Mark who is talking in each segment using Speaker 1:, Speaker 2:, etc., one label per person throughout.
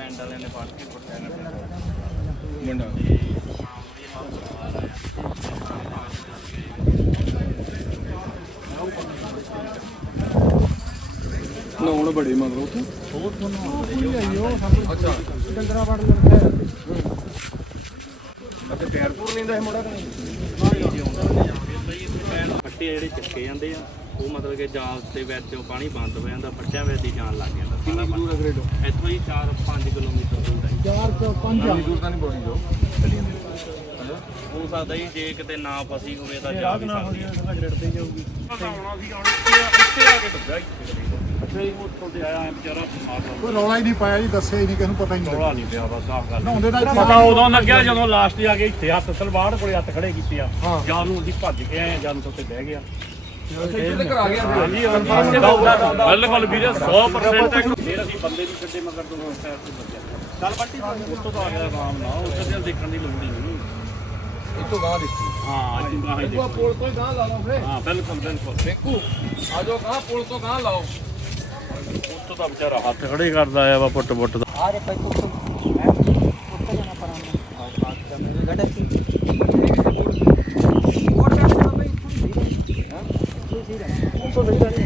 Speaker 1: ਪਿੰਡ ਵਾਲਿਆਂ ਨੇ ਫੜ ਕੇ ਕੁੱਟਿਆ ਨਾ।
Speaker 2: ਮੁੰਡਾ। ਨਹਾਉਣ ਬੜੇ ਮਗਰ ਉੱਥੇ। ਅੱਛਾ।
Speaker 3: ਡੰਗਰਾ ਵੜ ਲੜਦਾ
Speaker 2: ਅਤੇ ਪੈਰ ਪੂਰ ਲੈਂਦਾ ਇਹ ਮੁੰਡਾ ਕਿ ਨਹੀਂ?
Speaker 1: ਫੱਟੇ ਜਿਹੜੇ ਚੱਕੇ ਜਾਂਦੇ ਆ। ਉਹ ਮਤਲਬ ਕਿ ਜਾਲ ਦੇ ਵਿੱਚ ਉਹ ਪਾਣੀ ਬੰਦ ਹੋ ਜਾਂਦਾ ਫੱਟਿਆਂ ਵਿੱਚ ਦੀ ਜਾਣ ਲੱਗ ਜਾਂਦਾ।
Speaker 2: ਕਿੰਨੀ ਕੁ ਦੂਰ ਹੈ ਗ੍ਰੇਡੋ?
Speaker 1: ਇੱਥੋਂ ਹੀ 4-5 ਕਿਲੋਮੀਟਰ ਦੂਰ ਹੈ
Speaker 3: ਚਾਰ ਤੋਂ ਪੰਜ
Speaker 2: ਕਿੰਨੀ ਦੂਰ ਤਾਂ ਨਹੀਂ ਬੋਣੀ ਜੋ।
Speaker 1: ਹੋ ਸਕਦਾ ਜੀ ਜੇ ਕਿਤੇ ਨਾ ਫਸੀ ਹੋਵੇ ਤਾਂ ਜਾ ਵੀ ਸਕਦੀ ਹੈ।
Speaker 3: ਜੜਦੇ ਜਾਊਗੀ।
Speaker 1: ਆਉਣਾ ਸੀ ਹੁਣ ਇੱਥੇ ਇੱਥੇ ਆ ਕੇ ਹੀ ਤੇ ਆਇਆ ਵਿਚਾਰਾ ਮਾਰ
Speaker 3: ਕੋਈ ਰੌਲਾ ਹੀ ਨਹੀਂ ਪਾਇਆ ਜੀ ਦੱਸਿਆ ਹੀ ਨਹੀਂ ਕਿਸ ਨੂੰ ਪਤਾ ਹੀ ਨਹੀਂ
Speaker 4: ਰੌਲਾ ਨਹੀਂ ਪਿਆ ਬਸ ਆਹ ਗੱਲ।
Speaker 3: ਨਹਾਉਂਦੇ ਦਾ
Speaker 4: ਪਤਾ ਉਦੋਂ ਲੱਗਿਆ ਜਦੋਂ ਲਾਸਟ ਆ ਕੇ ਇੱਥੇ ਹੱਥ ਸਲਵਾੜ ਕੋਲੇ ਹੱਥ ਖੜੇ ਕੀਤੇ ਆ।
Speaker 3: ਹਾਂ।
Speaker 4: ਜਾਨ ਨੂੰ ਅਸੀਂ ਭੱਜ ਕੇ ਆਏ ਜਾਨ ਤੋਂ ਤੇ ਬਹਿ ਗਿਆ। ਬਿਲਕੁਲ ਵੀਰੇ 100% ਤੱਕ ਫਿਰ ਅਸੀਂ ਬੰਦੇ ਵੀ ਛੱਡੇ ਮਗਰ ਤੋਂ ਉਸ ਸਾਈਡ ਤੋਂ ਬਚਿਆ ਚੱਲ ਬੱਟੀ ਉਸ ਤੋਂ ਤਾਂ ਆ ਆਰਾਮ ਨਾਲ ਉਸ ਤੇ ਦੇਖਣ ਦੀ ਲੋੜ ਹੀ ਨਹੀਂ
Speaker 2: ਇੱਥੋਂ ਗਾਂ ਦੇਖੀ
Speaker 4: ਹਾਂ ਅੱਜ ਗਾਹਾਂ ਹੀ। ਦੇਖੋ
Speaker 2: ਪੁਲ ਤੋਂ ਗਾਂ ਲਾ ਲਓ ਫੇ
Speaker 4: ਹਾਂ ਬਿਲਕੁਲ ਬਿਲਕੁਲ
Speaker 2: ਦੇਖੂ ਆ ਗਾਂ ਪੁਲ ਤੋਂ ਗਾਂ ਲਾਓ
Speaker 4: ਉਸ ਤੋਂ ਤਾਂ ਵਿਚਾਰਾ ਹੱਥ ਖੜੇ ਕਰਦਾ ਆ ਵਾ ਪੁੱਟ ਪੁੱਟ ਦਾ
Speaker 3: ਆ ਜੇ ਪੈਕੂ ਤੋਂ ਉੱਤੇ ਜਾਣਾ ਪਰਾਂ ਆ ਪਾਸ ਕਰਨੇ ਦੇ ਗੱਡੇ ਸੀ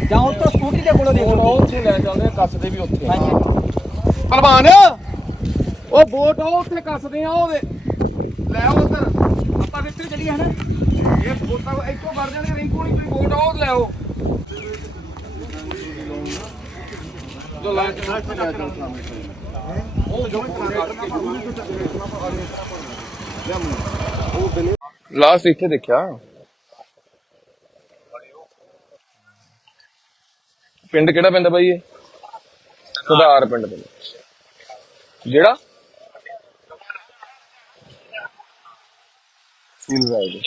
Speaker 3: ਜਾਉਂ ਤਾਂ ਸਕੂਟੀ ਦੇ ਕੋਲੋਂ ਦੇਖ
Speaker 2: ਹੁਣ
Speaker 3: ਲਓ
Speaker 2: ਉਹ ਉੱਥੇ ਲੈ ਚੱਲਦੇ ਆ, ਕੱਸਦੇ ਵੀ ਉੱਥੇ।
Speaker 3: ਹਾਂਜੀ
Speaker 2: ਉਹ ਬੋਟ ਉਹ ਉੱਥੇ ਕੱਸਦੇ ਆ ਉਹਦੇ ਲੈ ਆਓ ਉੱਧਰ।
Speaker 3: ਆਪਾਂ ਵੀ ਇੱਥੇ ਚੱਲੀਏ, ਹਨਾ?
Speaker 2: ਇਹ ਬੋਟਾਂ ਇੱਥੋਂ ਕਰ ਜਾਣਗੇ ਰਿੰਕੂ ਨਹੀਂ ਕੋਈ ਬੋਟ ਉਹ ਲੈ ਆਓ। ਜੋ ਲੈ ਚੱਲ ਉਹ ਜੋ ਲਾਸਟ ਇੱਥੇ ਦੇਖਿਆ। ਪਿੰਡ ਕਿਹੜਾ ਪਿੰਡ ਬਾਈ ਇਹ? ਸੁਧਾਰ ਪਿੰਡ ਦੇ ਜਿਹੜਾ ਫੀਲ ਰਾਈਡ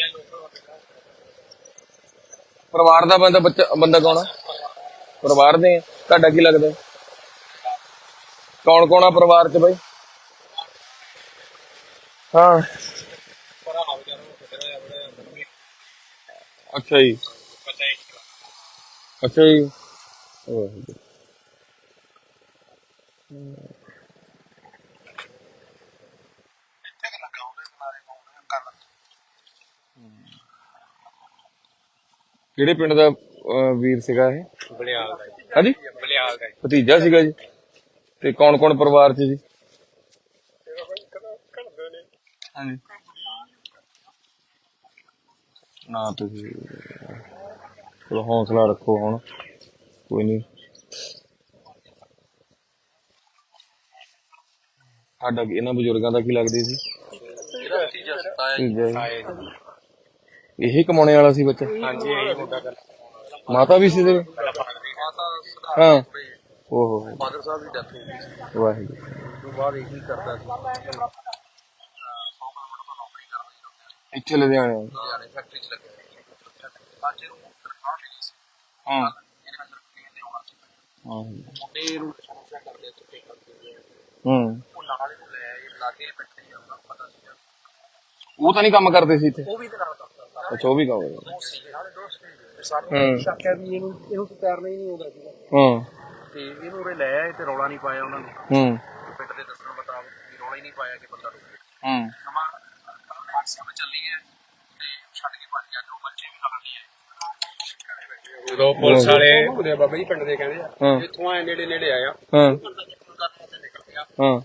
Speaker 2: ਪਰਿਵਾਰ ਦਾ ਬੰਦਾ ਬੱਚਾ ਬੰਦਾ ਕੌਣ ਆ? ਪਰਿਵਾਰ ਦੇ ਆ? ਤੁਹਾਡਾ ਕੀ ਲੱਗਦਾ? ਕੌਣ ਕੌਣ ਆ ਪਰਿਵਾਰ ਚ ਬਾਈ? ਹਾਂ। ਅੱਛਾ ਜੀ। ਅੱਛਾ ਜੀ। ਕਿਹੜੇ ਪਿੰਡ ਦਾ ਅਹ, ਵੀਰ ਸੀਗਾ ਇਹ?
Speaker 1: ਬਲਿਆਲ ਦਾ
Speaker 2: ਹਾਂਜੀ?
Speaker 1: ਬਲਿਆਲ ਦਾ
Speaker 2: ਭਤੀਜਾ ਸੀਗਾ ਜੀ। ਤੇ ਕੌਣ ਕੌਣ ਪਰਿਵਾਰ ਚ ਜੀ? ਹਾਂਜੀ। ਨਾ ਤੁਸੀਂ ਚਲੋ ਹੌਸਲਾ ਰੱਖੋ ਹੁਣ। ਕੋਈ ਨਹੀਂ ਸਾਡਾ ਇਹਨਾਂ ਬਜ਼ੁਰਗਾਂ ਦਾ ਕੀ ਲੱਗਦੀ ਸੀ? ਭਤੀਜਾ ਜੀ। ਇਹੀ ਕਮਾਉਣੇ ਵਾਲਾ ਸੀ ਬੱਚਾ?
Speaker 1: ਹਾਂਜੀ ਇਹ ਮੁੰਡਾ ਕਰ
Speaker 2: ਮਾਤਾ ਵੀ ਸੀ ਤੇਰੇ? ਹਾਂ। ਓਹੋ।
Speaker 1: ਫਾਦਰ ਸਾਹਿਬ ਦੀ ਡੈਥ ਹੋ ਗਈ ਸੀ।
Speaker 2: ਵਾਹਿਗੁਰੂ।
Speaker 1: ਤੋਂ ਬਾਅਦ ਇਹੀ ਕਰਦਾ ਸੀ।
Speaker 2: ਇੱਥੇ ਲੁਧਿਆਣੇ
Speaker 1: ਲੁਧਿਆਣੇ ਫੈਕਟਰੀ 'ਚ ਲੱਗਿਆ। ਅੱਜ ਨੂੰ ਤਨਖਾਹ ਮਿਲੀ ਸੀ।
Speaker 2: ਹਾਂ।
Speaker 1: ਇਹਨੇ ਅੰਦਰ ਪੀਣ ਦੇ ਆਉਣਾ ਸੀ।
Speaker 2: ਹਾਂ।
Speaker 1: ਮੁੰਡੇ ਨੂੰ ਸਮੋਸਾ ਕਰਦੇ ਚੁੱਕੇ ਕਰਦੇ
Speaker 2: ਹੂੰ।
Speaker 1: ਉਹ ਨਾਲ ਨੂੰ ਲੈ ਇਹ ਲਾਗੇ ਬੈਠੇ ਆ ਉਹਨਾਂ ਨੂੰ ਪਤਾ ਸੀ
Speaker 2: ਉਹ ਤਾਂ ਨਹੀਂ ਕੰਮ ਕਰਦੇ ਸੀ ਇੱਥੇ?
Speaker 1: ਉਹ ਵੀ ਤੇ ਨਾਲ ਕਰਦਾ।
Speaker 2: ਅੱਛਾ ਉਹ ਵੀ ਕੰਮ ਕਰਦੇ
Speaker 1: ਉਹ ਸੀ ਨਾਲੇ ਦੋਸਤ ਸੀ ਸਾਨੂੰ
Speaker 2: ਹੂੰ।
Speaker 1: ਸ਼ੱਕ ਹੈ ਵੀ ਇਹਨੂੰ ਇਹਨੂੰ ਤਾਂ ਤੈਰਨਾ ਹੀ ਨਹੀਂ ਆਉਂਦਾ ਸੀਗਾ।
Speaker 2: ਹਾਂ।
Speaker 1: ਤੇ ਇਹਨੂੰ ਉਰੇ ਲੈ ਆਏ ਤੇ ਰੌਲਾ ਨਹੀਂ ਪਾਇਆ ਉਹਨਾਂ ਨੂੰ।
Speaker 2: ਹੂੰ।
Speaker 1: ਪਿੰਡ ਦੇ ਦੱਸਣ ਮੁਤਾਬਕ ਵੀ ਰੌਲਾ ਹੀ ਨਹੀਂ ਪਾਇਆ ਕਿ ਬੰਦਾ ਡੁੱਬ ਗਿਆ।
Speaker 2: ਹੂੰ।
Speaker 1: ਸਮਾਂ ਹਾਦਸੇ ਵਿੱਚ ਚੱਲੀ ਹੈ ਤੇ ਛੱਡ ਕੇ ਭੱਜ ਗਿਆ ਦੋ ਬੱਚੇ ਵੀ ਨਾਲ ਨਹੀਂ ਆਏ
Speaker 2: ਜਦੋਂ ਪੁਲਿਸ ਵਾਲੇ
Speaker 1: ਉਹਦੇ ਬਾਬਾ ਜੀ ਪਿੰਡ ਦੇ ਕਹਿੰਦੇ ਆ
Speaker 2: ਹਾਂ।
Speaker 1: ਇੱਥੋਂ ਆਏ ਨੇੜੇ ਨੇੜੇ ਆਇਆ
Speaker 2: ਹਾਂ।
Speaker 1: ਨਿਕਲ ਗਿਆ।
Speaker 2: ਹਾਂ।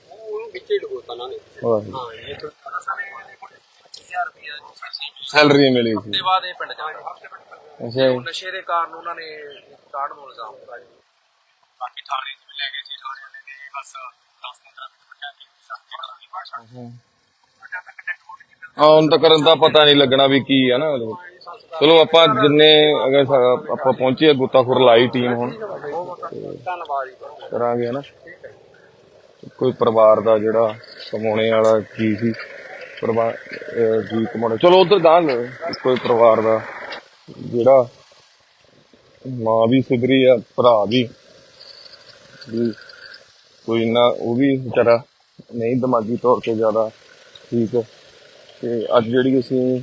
Speaker 1: ਵਿੱਚੇ ਡੋਤਾ ਨਾ ਨੇ
Speaker 2: ਵਾਹਿਗੁਰੂ
Speaker 1: ਹਾਂ ਇਹ ਤੋਂ ਸਾਰੇ ਇਹਦੇ ਕੋਲ 25000 ਰੁਪਏ
Speaker 2: ਸੈਲਰੀ ਮਿਲੀ ਸੀ।
Speaker 1: ਦੇ ਬਾਅਦ ਇਹ ਪਿੰਡ ਜਾ
Speaker 2: ਅੱਛਾ ਜੀ।
Speaker 1: ਨਸ਼ੇ ਦੇ ਕਾਰਨ ਉਹਨਾਂ ਨੇ ਕਾਰਡ ਨੂੰ ਇਲਜ਼ਾਮ ਲਗਾਇਆ ਬਾਕੀ ਥਾਣੇ 'ਚ ਵੀ ਲੈ ਗਏ ਸੀ ਥਾਣੇ ਵਾਲੇ ਨੇ ਬਸ 10 15 ਮਿੰਟ ਪੰਚਾਇਤੀ ਸਾਥੀ
Speaker 2: ਹਾਂ ਹੁਣ ਤਾਂ ਕਰਨ ਦਾ ਪਤਾ ਨਹੀਂ ਲੱਗਣਾ ਵੀ ਕੀ ਆ ਨਾ। ਚਲੋ ਆਪਾਂ ਜਿੰਨੇ ਅਗਰ ਆਪਾਂ ਪਹੁੰਚੇ ਗੁੱਤਾਖੁਰ ਲਾਈ ਟੀਮ ਹੁਣ।
Speaker 1: ਧੰਨਵਾਦ ਜੀ।
Speaker 2: ਕਰਾਂਗੇ ਹਨਾ। ਕੋਈ ਪਰਿਵਾਰ ਦਾ ਜਿਹੜਾ ਕਮਾਉਣੇ ਵਾਲਾ ਕੀ ਸੀ, ਪਰਿਵਾਰ ਜੀ ਕਮਾਉਣੇ ਚਲੋ ਉਧਰ ਗਾਂ ਕੋਈ ਪਰਿਵਾਰ ਦਾ ਜਿਹੜਾ ਮਾਂ ਵੀ ਸੁਧਰੀ ਆ, ਭਰਾ ਵੀ। ਕੋਈ ਨਾ ਉਹ ਵੀ ਵਿਚਾਰਾ ਨਹੀਂ ਦਿਮਾਗੀ ਤੌਰ ਤੇ ਜ਼ਿਆਦਾ ਠੀਕ ਤੇ ਅੱਜ ਜਿਹੜੀ ਅਸੀਂ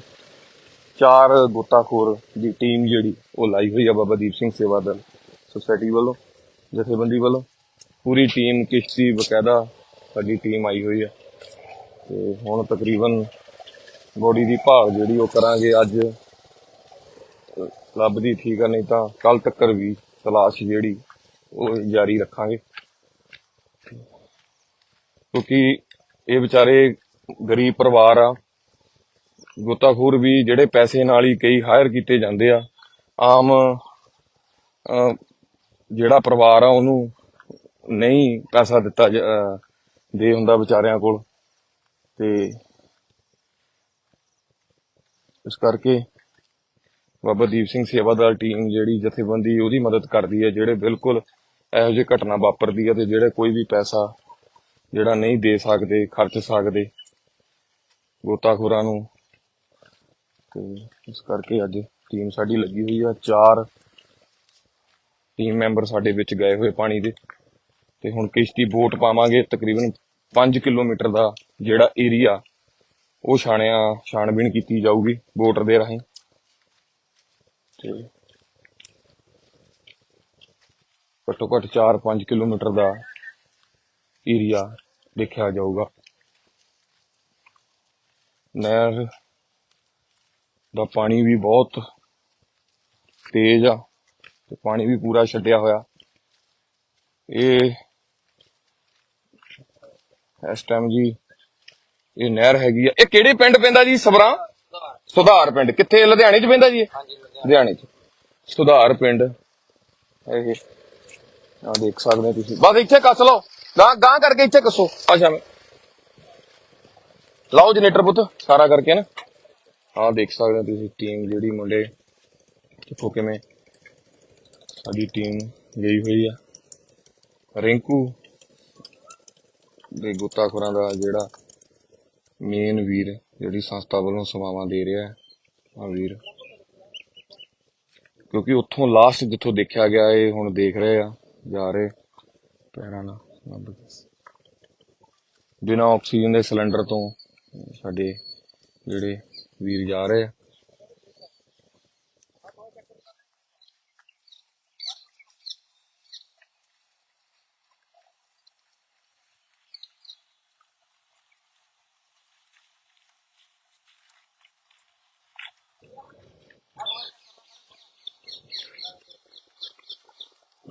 Speaker 2: ਚਾਰ ਗੋਤਾਖੋਰ ਦੀ ਟੀਮ ਜਿਹੜੀ, ਉਹ ਲਾਈ ਹੋਈ ਆ ਬਾਬਾ ਦੀਪ ਸਿੰਘ ਸੇਵਾ ਦਲ ਸੁਸਾਇਟੀ ਵੱਲੋਂ, ਜਥੇਬੰਦੀ ਵੱਲੋਂ। ਪੂਰੀ ਟੀਮ ਕਿਸ਼ਤੀ ਬਕਾਇਦਾ ਸਾਡੀ ਟੀਮ ਆਈ ਹੋਈ ਆ। ਤੇ ਹੁਣ ਤਕਰੀਬਨ ਬੋਡੀ ਦੀ ਭਾਲ ਜਿਹੜੀ ਉਹ ਕਰਾਂਗੇ ਅੱਜ। ਕਲੱਬ ਦੀ ਠੀਕ ਆ, ਨਹੀਂ ਤਾਂ ਕੱਲ ਤੱਕ ਵੀ ਤਲਾਸ਼ ਜਿਹੜੀ ਉਹ ਜਾਰੀ ਰੱਖਾਂਗੇ। ਕਿਉਂਕਿ ਇਹ ਵਿਚਾਰੇ ਗਰੀਬ ਪਰਿਵਾਰ ਆ। ਗੋਤਾਖੋਰ ਵੀ ਜਿਹੜੇ ਪੈਸੇ ਨਾਲ ਹੀ ਕਈ ਹਾਇਰ ਕੀਤੇ ਜਾਂਦੇ ਆ। ਆਮ ਜਿਹੜਾ ਪਰਿਵਾਰ ਆ ਉਹਨੂੰ ਨਹੀਂ ਪੈਸਾ ਦਿੱਤਾ ਦੇ ਹੁੰਦਾ ਵਿਚਾਰਿਆਂ ਕੋਲ। ਤੇ ਇਸ ਕਰਕੇ ਬਾਬਾ ਦੀਪ ਸਿੰਘ ਸੇਵਾਦਾਰ ਟੀਮ ਜਿਹੜੀ ਜਥੇਬੰਦੀ, ਉਹਦੀ ਮਦਦ ਕਰਦੀ ਹੈ, ਜਿਹੜੇ ਬਿਲਕੁਲ ਇਹੋ ਜਿਹੀ ਘਟਨਾ ਵਾਪਰਦੀ ਹੈ ਤੇ ਜਿਹੜੇ ਕੋਈ ਵੀ ਪੈਸਾ ਜਿਹੜਾ ਨਹੀਂ ਦੇ ਸਕਦੇ, ਖਰਚ ਸਕਦੇ, ਗੋਤਾਖੋਰਾਂ ਨੂੰ। ਤੇ ਇਸ ਕਰਕੇ ਅੱਜ ਟੀਮ ਸਾਡੀ ਲੱਗੀ ਹੋਈ ਆ। ਚਾਰ ਟੀਮ ਮੈਂਬਰ ਸਾਡੇ ਵਿੱਚ ਗਏ ਹੋਏ ਪਾਣੀ ਦੇ। ਤੇ ਹੁਣ ਕਿਸ਼ਤੀ ਬੋਟ ਪਾਵਾਂਗੇ ਤਕਰੀਬਨ 5 ਕਿਲੋਮੀਟਰ ਦਾ ਜਿਹੜਾ ਏਰੀਆ ਉਹ ਛਾਣਿਆ, ਛਾਣਬੀਣ ਕੀਤੀ ਜਾਊਗੀ ਬੋਟ ਦੇ ਰਾਹੀਂ। ਤੇ ਘੱਟੋ ਘੱਟ 4-5 ਕਿਲੋਮੀਟਰ ਦਾ ਏਰੀਆ ਦੇਖਿਆ ਜਾਊਗਾ। ਨਹਿਰ ਦਾ ਪਾਣੀ ਵੀ ਬਹੁਤ ਤੇਜ਼ ਆ ਤੇ ਪਾਣੀ ਵੀ ਪੂਰਾ ਛੱਡਿਆ ਹੋਇਆ। ਇਹ ਇਸ ਟਾਈਮ ਜੀ ਇਹ ਨਹਿਰ ਹੈਗੀ ਆ। ਇਹ ਕਿਹੜੇ ਪਿੰਡ ਪੈਂਦਾ ਜੀ? ਸਬਰਾਂ ਸੁਧਾਰ ਪਿੰਡ। ਕਿੱਥੇ? ਲੁਧਿਆਣੇ ਚ ਪੈਂਦਾ ਜੀ? ਲੁਧਿਆਣੇ ਚ। ਸੁਧਾਰ ਪਿੰਡ। ਇਹ ਆ ਦੇਖ ਸਕਦੇ ਹੋ ਤੁਸੀਂ। ਬਸ ਇੱਥੇ ਕੱਸ ਲਓ। ਗਾਂ ਗਾਂ ਕਰਕੇ ਇੱਥੇ ਕੱਸੋ। ਅੱਛਾ ਮੈਂ। ਲਾਓ ਜਨਰੇਟਰ ਪੁੱਤ ਸਾਰਾ ਕਰਕੇ ਨਾ। ਆਹ ਦੇਖ ਸਕਦੇ ਹੋ ਤੁਸੀਂ ਟੀਮ ਜਿਹੜੀ ਮੁੰਡੇ। ਕਿੱਥੋਂ ਕਿਵੇਂ ਸਾਡੀ ਟੀਮ ਗਈ ਹੋਈ ਆ। ਰਿੰਕੂ ਦੇ ਗੁੱਤਾਖੋਰਾਂ ਦਾ ਜਿਹੜਾ ਮੇਨ ਵੀਰ, ਜਿਹੜੀ ਸੰਸਥਾ ਵੱਲੋਂ ਸੇਵਾਵਾਂ ਦੇ ਰਿਹਾ ਹੈ ਆ ਵੀਰ। ਕਿਉਂਕਿ ਉੱਥੋਂ ਲਾਸਟ ਜਿੱਥੋਂ ਦੇਖਿਆ ਗਿਆ, ਇਹ ਹੁਣ ਦੇਖ ਰਹੇ ਆ, ਜਾ ਰਹੇ ਪੈਰਾਂ ਨਾਲ ਲੱਭ ਬਿਨਾਂ ਆਕਸੀਜਨ ਦੇ ਸਿਲੰਡਰ ਤੋਂ ਸਾਡੇ ਜਿਹੜੇ ਵੀਰ ਜਾ ਰਹੇ ਆ।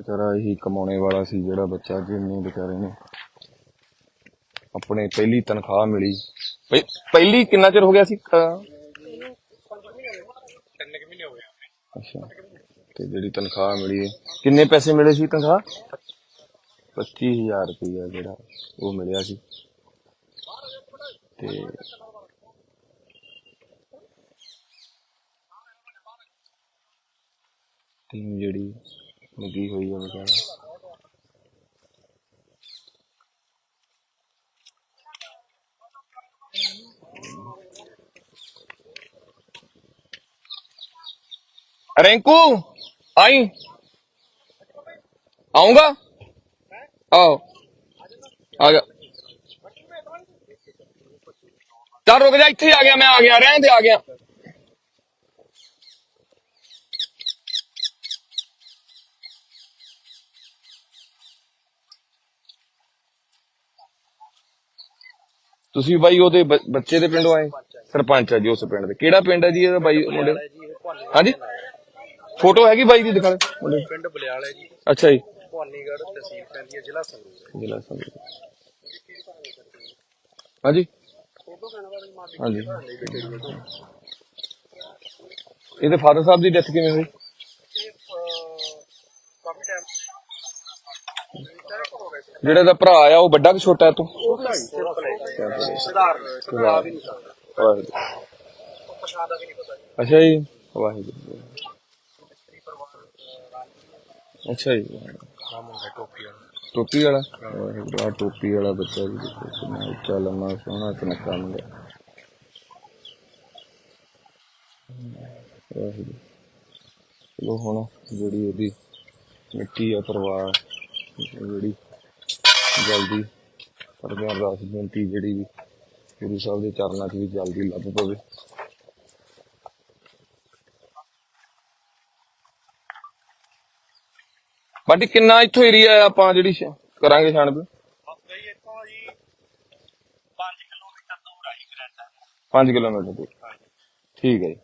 Speaker 2: ਵਿਚਾਰਾ ਇਹੀ ਕਮਾਉਣੇ ਵਾਲਾ ਸੀ ਜਿਹੜਾ ਬੱਚਾ ਜਿੰਨੇ ਵਿਚਾਰੇ ਨੇ ਆਪਣੇ ਪਹਿਲੀ ਤਨਖਾਹ ਮਿਲੀ। ਪਹਿ- ਪਹਿਲੀ ਕਿੰਨਾ ਚਿਰ ਹੋ ਗਿਆ ਸੀ? ਅਹ, ਅੱਛਾ। ਤੇ ਜਿਹੜੀ ਤਨਖਾਹ ਮਿਲੀ ਹੈ, ਕਿੰਨੇ ਪੈਸੇ ਮਿਲੇ ਸੀ ਤਨਖਾਹ? 25000 ਰੁਪਇਆ ਜਿਹੜਾ ਉਹ ਮਿਲਿਆ ਸੀ। ਤੇ ਟੀਮ ਜਿਹੜੀ ਲੱਗੀ ਹੋਈ ਹੈ ਵਿਚਾਰਾ रिंकू आई आऊंगा आओ आ जा चल रुक जा इथे आ गया मैं आ गया रहने दे आ गया ਤੁਸੀਂ ਬਾਈ ਉਹਦੇ ਬ- ਬੱਚੇ ਦੇ ਪਿੰਡੋਂ ਆਏ? ਸਰਪੰਚ ਆ ਜੀ ਉਸ ਪਿੰਡ ਦੇ। ਕਿਹੜਾ ਪਿੰਡ ਹੈ ਜੀ ਇਹਦਾ ਬਾਈ ਮੁੰਡੇ ਦਾ? ਹਾਂਜੀ? ਫੋਟੋ ਹੈਗੀ ਬਾਈ ਦੀ ਦਿਖਾ ਦੇ। ਮੁੰਡੇ ਦੀ।
Speaker 1: ਪਿੰਡ ਬਲਿਆਲ ਹੈ ਜੀ।
Speaker 2: ਅੱਛਾ ਜੀ।
Speaker 1: ਭਾਨੀਗੜ੍ਹ ਤਹਿਸੀਲ ਪੈਂਦੀ ਹੈ ਜ਼ਿਲ੍ਹਾ ਸੰਗਰੂਰ।
Speaker 2: ਜ਼ਿਲ੍ਹਾ ਸੰਗਰੂਰ। ਹਾਂਜੀ? ਹਾਂਜੀ। ਇਹਦੇ ਫਾਦਰ ਸਾਹਿਬ ਦੀ ਡੈਥ ਕਿਵੇਂ ਹੋਈ?
Speaker 1: ਇਹ ਅਹ, ਕਾਫੀ ਟਾਈਮ
Speaker 2: ਜਿਹੜਾ ਦਾ ਭਰਾ ਆ, ਉਹ ਵੱਡਾ ਕਿ ਛੋਟਾ ਤੂੰ?
Speaker 1: ਜੀ
Speaker 2: ਅੱਛਾ ਜੀ, ਵਾਹਿਗੁਰੂ। ਅੱਛਾ ਜੀ।
Speaker 1: ਟੋਪੀ ਵਾਲਾ?
Speaker 2: ਵਾਹਿਗੁਰੂ, ਆਹ ਟੋਪੀ ਵਾਲਾ ਬੱਚਾ ਜੀ ਦੇਖੋ ਕਿੰਨਾ ਉੱਚਾ, ਲੰਮਾ, ਸੋਹਣਾ ਸੁਨੱਖਾ ਮੁੰਡਾ। ਵਾਹਿਗੁਰੂ। ਚਲੋ ਹੁਣ ਜਿਹੜੀ ਉਹਦੀ ਮਿੱਟੀ ਆ, ਪਰਿਵਾਰ, ਜਿਹੜੀ ਜਲਦੀ ਹਾਂ ਅਰਦਾਸ ਬੇਨਤੀ ਜਿਹੜੀ ਵੀ ਗੁਰੂ ਸਾਹਿਬ ਦੇ ਚਰਨਾਂ 'ਚ ਵੀ ਜਲਦੀ ਲੱਭ ਪਵੇ। ਬਾਟੀ ਕਿੰਨਾ ਇੱਥੋਂ ਏਰੀਆ ਆਪਾਂ ਜਿਹੜੀ ਕਰਾਂਗੇ ਛਾਣਬੀਣ
Speaker 1: ਗਈ ਇੱਥੋਂ ਜੀ
Speaker 5: 5 ਕਿਲੋਮੀਟਰ ਦੂਰ ਆਈ ਗ੍ਰੈਂਡ
Speaker 6: 5 ਕਿਲੋਮੀਟਰ ਦੂਰ। ਠੀਕ ਹੈ ਜੀ।